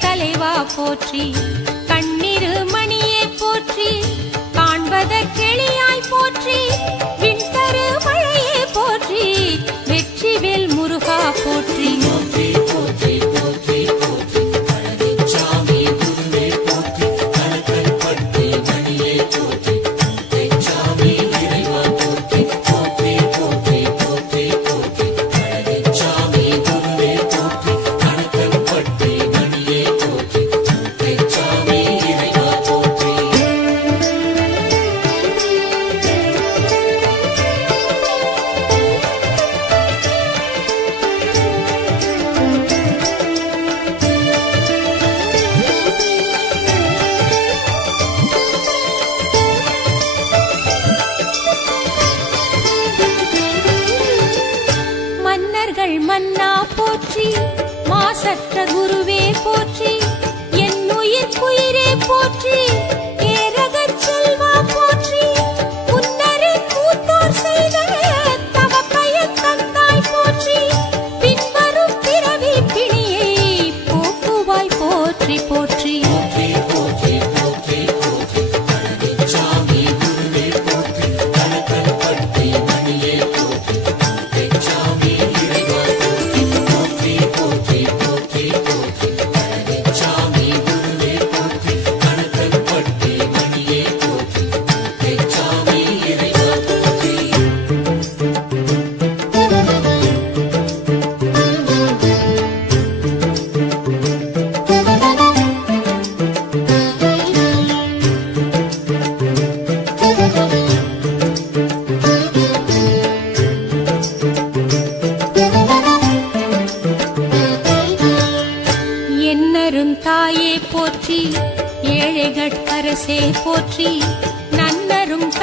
தலைவா போற்றி கண்ணிரு மணியை போற்றி காண்பத கிளியாய் போற்றி.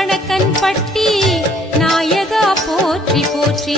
கணக்கன் பட்டி நாயகா போற்றி போற்றி.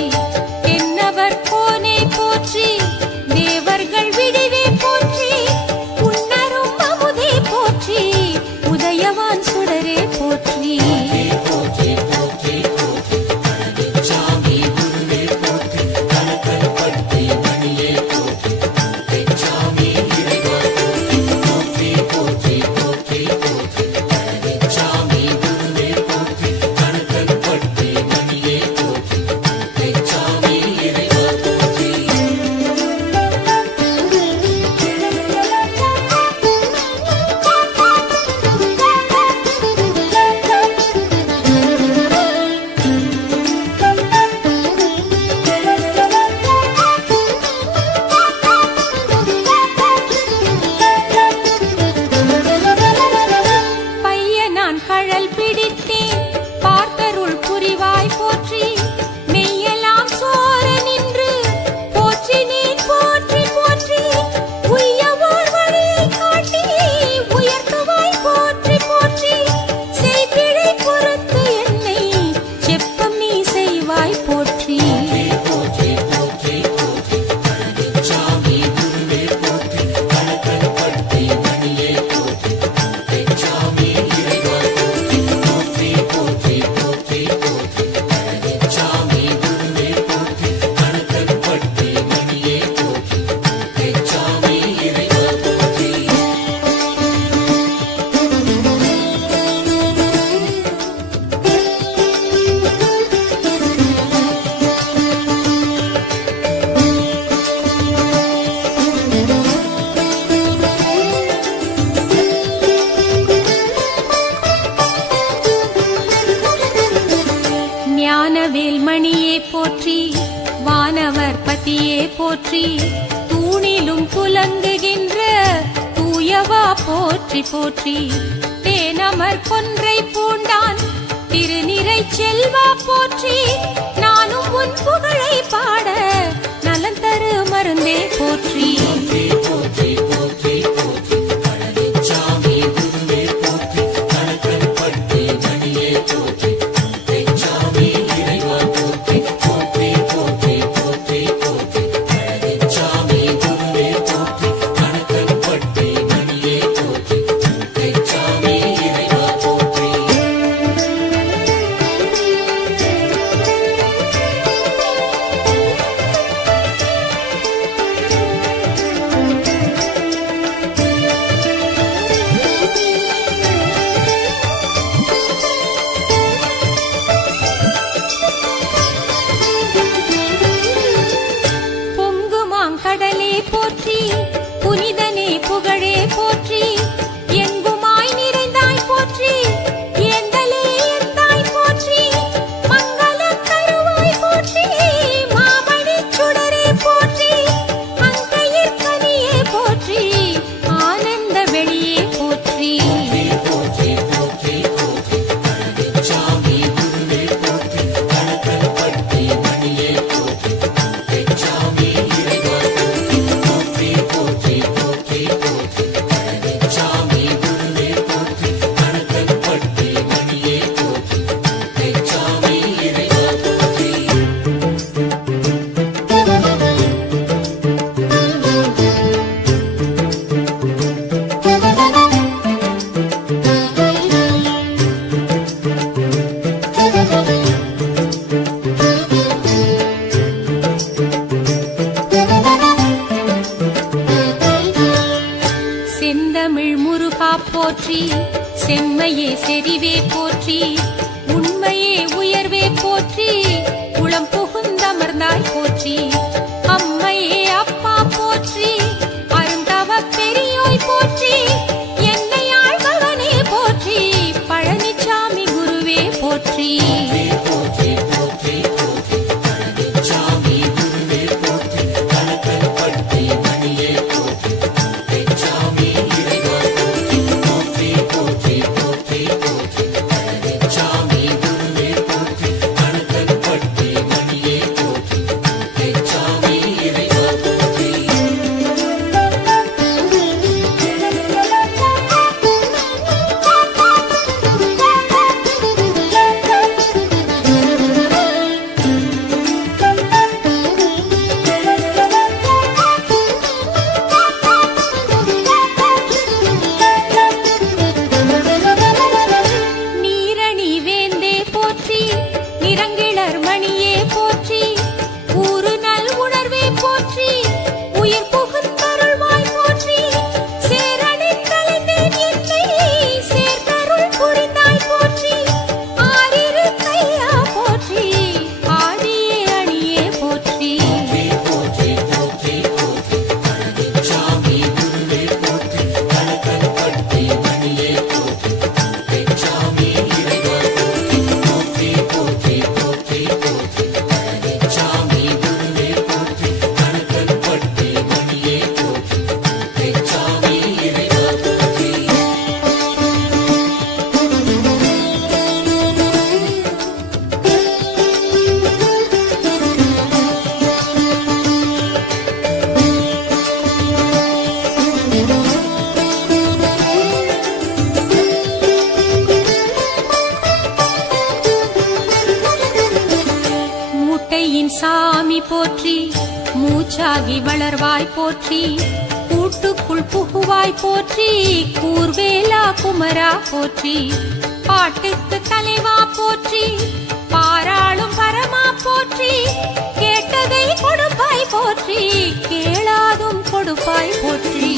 போற்றி வானவர் பதியே போற்றி தூணிலும் புலங்குகின்ற தூயவா போற்றி போற்றி. தேனமர் கொன்றை பூண்டான் திருநிறை செல்வா போற்றி. நானும் உன் புகழை பாட நலன் தரு மருந்தே போற்றி. போற்றி. செம்மையே செறிவே போற்றி. உண்மையே உயர்வே போற்றி. உளம் புகுந்தமர்ந்தாய் போற்றி. சாமி போற்றி மூச்சாகி வளர்வாய் போற்றி கூட்டுக்குள் புகுவாய் போற்றி கூர்வேலா குமரா போற்றி பாட்டுக்கு தலைவா போற்றி பாராளும் பரமா போற்றி கேட்டதை கொடுப்பாய் போற்றி கேளாதும் கொடுப்பாய் போற்றி.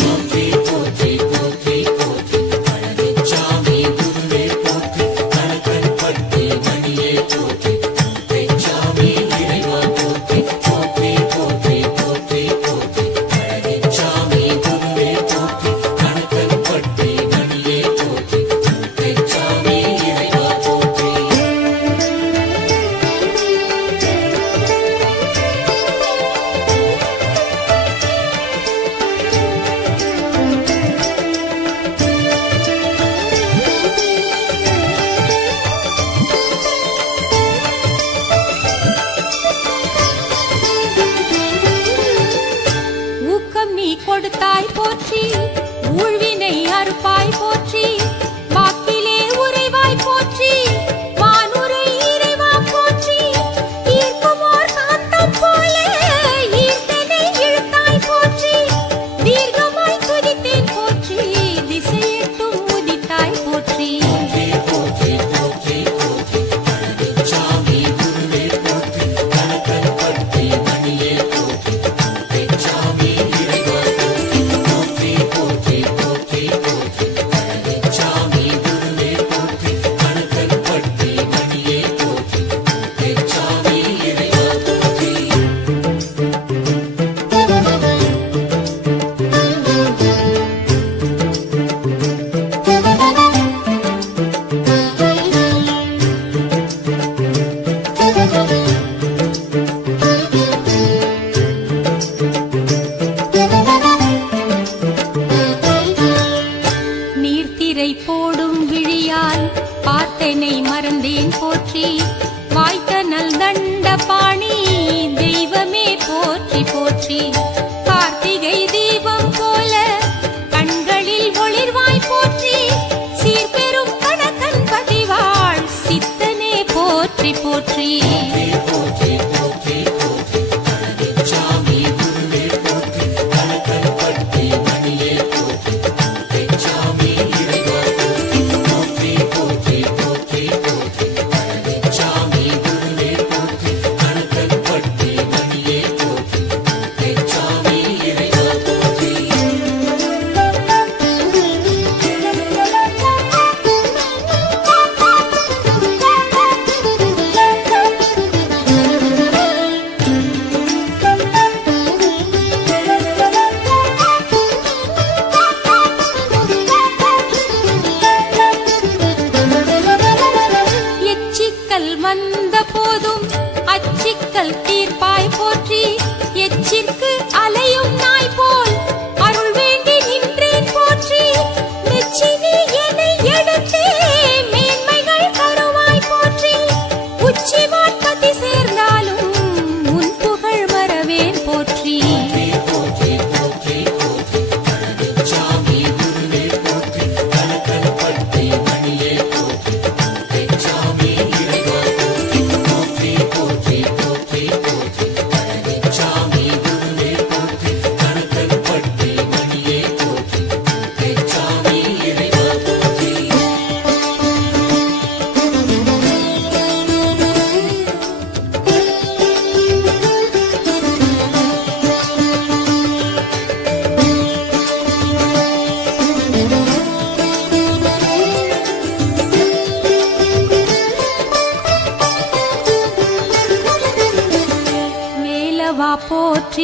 श्री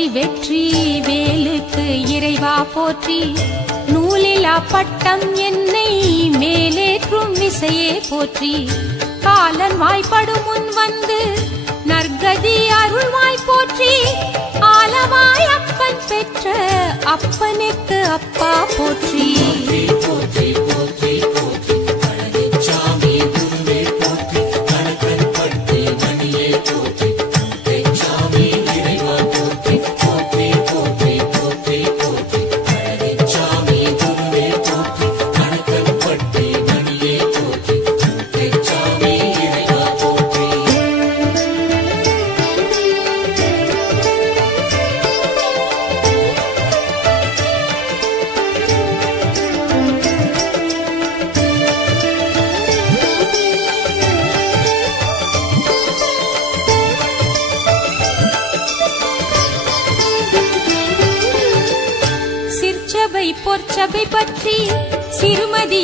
போற்றி வெற்றி வேலுக்கு இறைவா போற்றி. நூலிலா பட்டம் என்னை மேலேற்றும் விசையே போற்றி. காலன் வாய்ப்படும் முன் வந்து நற்கதி அருள்வாய் போற்றி. ஆலவாய் அப்பன் பெற்ற அப்பனுக்கு அப்பா போற்றி போற்றி போற்றி சிறுமதி